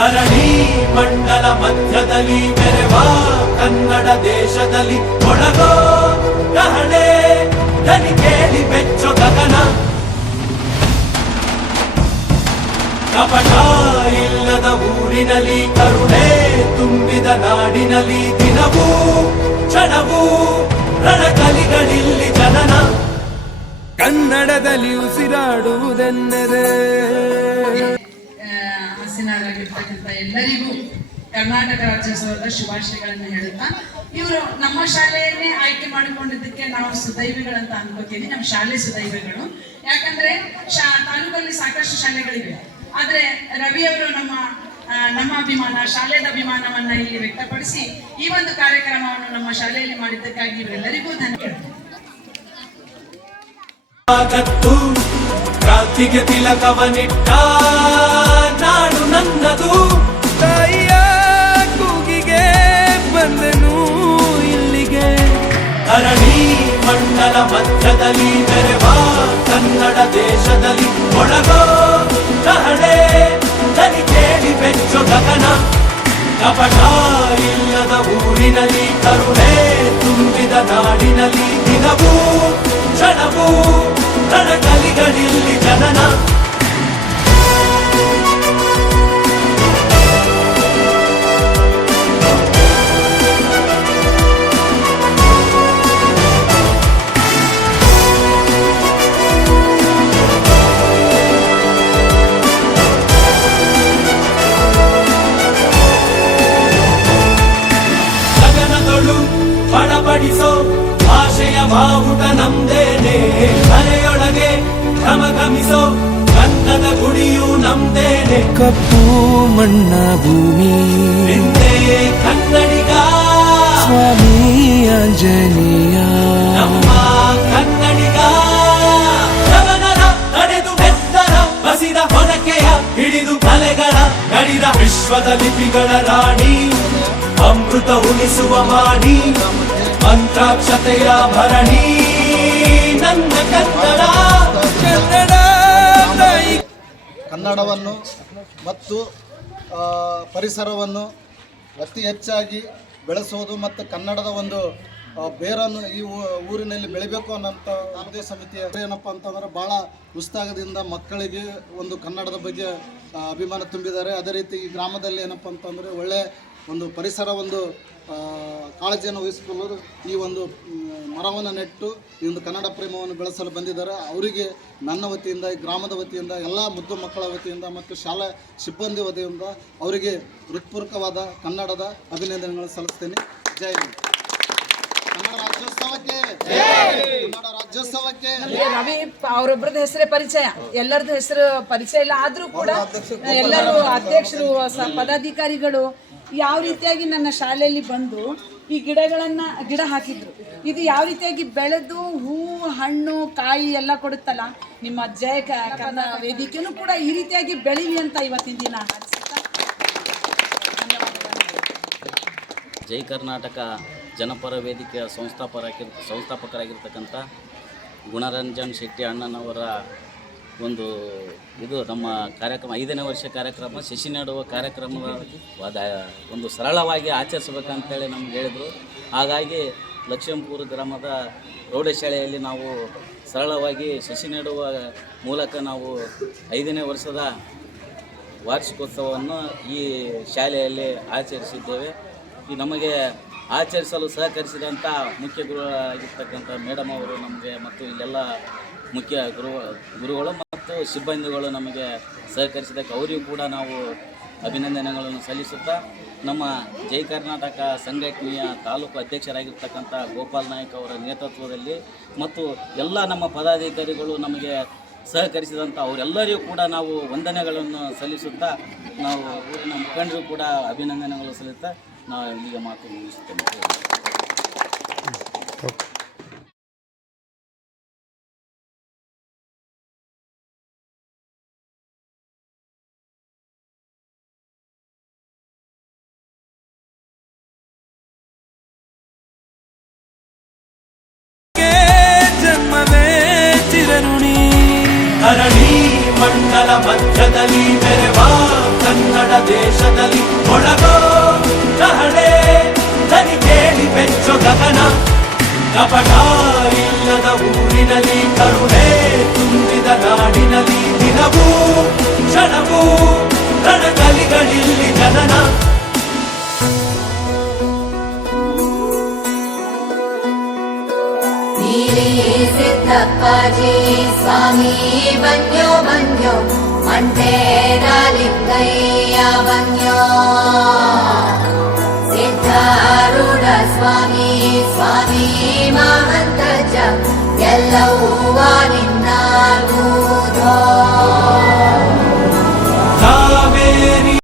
ಧರಣಿ ಮಂಡಲ ಮಧ್ಯದಲ್ಲಿ ಮೆರೆವ ಕನ್ನಡ ದೇಶದಲ್ಲಿ ಒಳಗೋ ಕಹಳೆ ದನಿ ಕೇಳಿ ಬೆಚ್ಚೋ ಗಗನ. ಕಪಟ ಇಲ್ಲದ ಊರಿನಲ್ಲಿ ಕರುಣೆ ತುಂಬಿದ ನಾಡಿನಲ್ಲಿ ದಿನವೂ ಕ್ಷಣವೂ ರಣಕಲಿಗಳಿಲ್ಲಿ ಜನನ. ಕನ್ನಡದಲ್ಲಿ ಉಸಿರಾಡುವುದೆಂದರೆ ಹಾಸನರಾಗಿರ್ತಕ್ಕಂಥ ಎಲ್ಲರಿಗೂ ಕರ್ನಾಟಕ ರಾಜ್ಯೋತ್ಸವದ ಶುಭಾಶಯಗಳನ್ನು ಹೇಳುತ್ತಾ, ಇವರು ನಮ್ಮ ಶಾಲೆಯನ್ನೇ ಆಯ್ಕೆ ಮಾಡಿಕೊಂಡಿದ್ದಕ್ಕೆ ನಾವು ಸುದೈವಿಗಳಂತ ಅನ್ಕೋತೀವಿ. ನಮ್ಮ ಶಾಲೆ ಸುದೈವಿಗಳು. ಯಾಕಂದ್ರೆ ತಾಲೂಕಲ್ಲಿ ಸಾಕಷ್ಟು ಶಾಲೆಗಳಿವೆ, ಆದ್ರೆ ರವಿ ಅವರು ನಮ್ಮ ಅಭಿಮಾನ, ಶಾಲೆಯ ಅಭಿಮಾನವನ್ನ ಇಲ್ಲಿ ವ್ಯಕ್ತಪಡಿಸಿ ಈ ಒಂದು ಕಾರ್ಯಕ್ರಮವನ್ನು ನಮ್ಮ ಶಾಲೆಯಲ್ಲಿ ಮಾಡಿದ್ದಕ್ಕಾಗಿ ಇವರೆಲ್ಲರಿಗೂ ಧನ್ಯವಾದ. ಕ್ರಾಂತಿಗೆ ತಿಲಕವನಿಟ್ಟ ನಾಡು ನನ್ನದು. ತಾಯಿಯ ಕೂಗಿಗೆ ಬಂದನು ಇಲ್ಲಿಗೆ. ಧರಣಿ ಮಂಡಲ ಮಧ್ಯದಲ್ಲಿ ಮೆರೆವ ಕನ್ನಡ ದೇಶದಲ್ಲಿ ಒಳಗೋ ಕಹಳೆ ದನಿ ಕೇಳಿ ಬೆಚ್ಚೋ ಗಗನ. ಕಪಟ ಇಲ್ಲದ ಊರಿನಲ್ಲಿ ಕರುಣೆ ತುಂಬಿದ ನಾಡಿನಲ್ಲಿ ದಿನವೂ ಕ್ಷಣವೂ ರಣಕಲಿಗಳಿಲ್ಲಿ ಜನನ. ಬಡಬಡಿಸೋ ಭಾಷೆಯ ಬಾವುಟ ನಮ್ದೇನೆ, ಮನೆಯೊಳಗೆ ಘಮಘಮಿಸೋ ಗಂಧದ ಗುಡಿಯು ನಮ್ದೇನೆ. ಕಪ್ಪು ಮಣ್ಣ ಭೂಮಿ ಹಿಂದೆ ಕನ್ನಡಿಗ ಸ್ವಾಮಿ ಆಂಜನೇಯ. ನಮ್ಮ ಕನ್ನಡಿಗ ಜಗನರ ನಡೆದು ಬೆತ್ತರ ಬಸಿದ ಹೊನಕೆಯ ಹಿಡಿದು ಕಲೆಗಳ ಗಡಿದ ವಿಶ್ವದ ಲಿಪಿಗಳ ರಾಣಿ, ಅಮೃತ ಉಳಿಸುವ ಮಾಣಿ, ಮಂತ್ರಾಕ್ಷತೆಯ ಭರಣಿ ನನ್ನ ಕನ್ನಡ. ಕನ್ನಡವನ್ನು ಮತ್ತು ಪರಿಸರವನ್ನು ಅತಿ ಹೆಚ್ಚಾಗಿ ಬೆಳೆಸೋದು ಮತ್ತು ಕನ್ನಡದ ಒಂದು ಬೇರನ್ನು ಈ ಊರಿನಲ್ಲಿ ಬೆಳಿಬೇಕು ಅನ್ನೋಂಥ ಉದ್ದೇಶ ಸಮಿತಿಯ ಏನಪ್ಪ ಅಂತಂದರೆ ಭಾಳ ಉತ್ಸಾಹದಿಂದ ಮಕ್ಕಳಿಗೆ ಒಂದು ಕನ್ನಡದ ಬಗ್ಗೆ ಅಭಿಮಾನ ತುಂಬಿದ್ದಾರೆ. ಅದೇ ರೀತಿ ಈ ಗ್ರಾಮದಲ್ಲಿ ಏನಪ್ಪ ಅಂತಂದರೆ ಒಳ್ಳೆಯ ಒಂದು ಪರಿಸರ ಒಂದು ಕಾಳಜಿಯನ್ನು ವಹಿಸಿಕೊಳ್ಳೋದು ಈ ಒಂದು ಮರವನ್ನು ನೆಟ್ಟು ಈ ಒಂದು ಕನ್ನಡ ಪ್ರೇಮವನ್ನು ಬೆಳೆಸಲು ಬಂದಿದ್ದಾರೆ. ಅವರಿಗೆ ನನ್ನ ವತಿಯಿಂದ, ಈ ಗ್ರಾಮದ ವತಿಯಿಂದ, ಎಲ್ಲ ಮುದ್ದು ಮಕ್ಕಳ ವತಿಯಿಂದ ಮತ್ತು ಶಾಲಾ ಸಿಬ್ಬಂದಿ ವತಿಯಿಂದ ಅವರಿಗೆ ಹೃತ್ಪೂರ್ವಕವಾದ ಕನ್ನಡದ ಅಭಿನಂದನೆಗಳನ್ನು ಸಲ್ಲಿಸ್ತೇನೆ. ಜೈ ಹಿಂದ್. ಕನ್ನಡ ರಾಜ್ಯೋತ್ಸವಕ್ಕೆ, ಕನ್ನಡ ರಾಜ್ಯೋತ್ಸವಕ್ಕೆ. ರವಿ ಅವರೊಬ್ಬರದ ಹೆಸರೇ ಪರಿಚಯ, ಎಲ್ಲರದ್ದು ಹೆಸರು ಪರಿಚಯ ಇಲ್ಲ, ಆದ್ರೂ ಕೂಡ ಎಲ್ಲರೂ ಅಧ್ಯಕ್ಷರು ಪದಾಧಿಕಾರಿಗಳು ಯಾವ ರೀತಿಯಾಗಿ ನನ್ನ ಶಾಲೆಯಲ್ಲಿ ಬಂದು ಈ ಗಿಡ ಹಾಕಿದ್ರು. ಇದು ಯಾವ ರೀತಿಯಾಗಿ ಬೆಳೆದು ಹೂವು ಹಣ್ಣು ಕಾಯಿ ಎಲ್ಲ ಕೊಡುತ್ತಲ್ಲ, ನಿಮ್ಮ ಜಯ ಕನ್ನಡ ವೇದಿಕೆನೂ ಕೂಡ ಈ ರೀತಿಯಾಗಿ ಬೆಳೀಲಿ ಅಂತ ಇವತ್ತಿನ ದಿನ ಜೈ ಕರ್ನಾಟಕ ಜನಪರ ವೇದಿಕೆಯ ಸಂಸ್ಥಾಪಕರಾಗಿರ್ತಕ್ಕಂಥ ಗುಣರಂಜನ್ ಶೆಟ್ಟಿ ಅಣ್ಣನವರ ಒಂದು ಇದು ನಮ್ಮ ಕಾರ್ಯಕ್ರಮ 5ನೇ ವರ್ಷ ಕಾರ್ಯಕ್ರಮ ಸಸಿ ನೆಡುವ ಕಾರ್ಯಕ್ರಮದ ಒಂದು ಸರಳವಾಗಿ ಆಚರಿಸಬೇಕಂತೇಳಿ ನಮ್ಗೆ ಹೇಳಿದರು. ಹಾಗಾಗಿ ಲಕ್ಷ್ಮೀಪುರ ಗ್ರಾಮದ ಪ್ರೌಢಶಾಲೆಯಲ್ಲಿ ನಾವು ಸರಳವಾಗಿ ಸಸಿ ನೆಡುವ ಮೂಲಕ ನಾವು 5ನೇ ವರ್ಷದ ವಾರ್ಷಿಕೋತ್ಸವವನ್ನು ಈ ಶಾಲೆಯಲ್ಲಿ ಆಚರಿಸಿದ್ದೇವೆ. ಈ ನಮಗೆ ಆಚರಿಸಲು ಸಹಕರಿಸಿದಂಥ ಮುಖ್ಯ ಗುರುಗಳಾಗಿರ್ತಕ್ಕಂಥ ಮೇಡಮ್ ಅವರು ನಮಗೆ ಮತ್ತು ಇಲ್ಲೆಲ್ಲ ಮುಖ್ಯ ಗುರುಗಳು ಮತ್ತು ಸಿಬ್ಬಂದಿಗಳು ನಮಗೆ ಸಹಕರಿಸಿದ್ದಕ್ಕೆ ಅವರಿಗೂ ಕೂಡ ನಾವು ಅಭಿನಂದನೆಗಳನ್ನು ಸಲ್ಲಿಸುತ್ತಾ, ನಮ್ಮ ಜೈ ಕರ್ನಾಟಕ ಸಂಘಟನೆಯ ತಾಲೂಕು ಅಧ್ಯಕ್ಷರಾಗಿರ್ತಕ್ಕಂಥ ಗೋಪಾಲ್ ನಾಯ್ಕ ಅವರ ನೇತೃತ್ವದಲ್ಲಿ ಮತ್ತು ಎಲ್ಲ ನಮ್ಮ ಪದಾಧಿಕಾರಿಗಳು ನಮಗೆ ಸಹಕರಿಸಿದಂಥ ಅವರೆಲ್ಲರಿಗೂ ಕೂಡ ನಾವು ವಂದನೆಗಳನ್ನು ಸಲ್ಲಿಸುತ್ತಾ, ನಾವು ಊರಿನ ಮುಖಂಡರು ಕೂಡ ಅಭಿನಂದನೆಗಳು ಸಲ್ಲಿಸುತ್ತಾ ನಾವು ಇಲ್ಲಿಗೆ ಮಾತು ಮುಗಿಸುತ್ತೇವೆ. ಧರಣಿ ಮಂಡಲ ಮಧ್ಯದಲ್ಲಿ ಮೆರೆವ ಕನ್ನಡ ದೇಶದಲ್ಲಿ ಒಳಗೋ ರಹಳೆ ದನಿ ಕೇಳಿ ಬೆಚ್ಚೋ ಗಗನ ಕಪಟ ಇಲ್ಲದ ಊರಿನಲ್ಲಿ ಕರುಣೆ ತುಂಬಿದ ನಾಡಿನಲ್ಲಿ ದಿನವೂ ಕ್ಷಣವೂ ರಣಕಲಿಗಳಿಲ್ಲಿ ಜನನ ಸಿದ್ದಪ್ಪಾಜಿ ಸ್ವಾಮಿ ಬನ್ಯೋ ಬನ್ಯೋ ಮಂಟೇರ ಲಿಂಗಯ್ಯ ಬನ್ಯೋ ಸಿದ್ಧಾರೂಢ ಸ್ವಾಮಿ ಸ್ವಾಮಿ ಮಹಂತಜ ಎಲ್ಲವೂ ನಿನ್ನಾಗೂ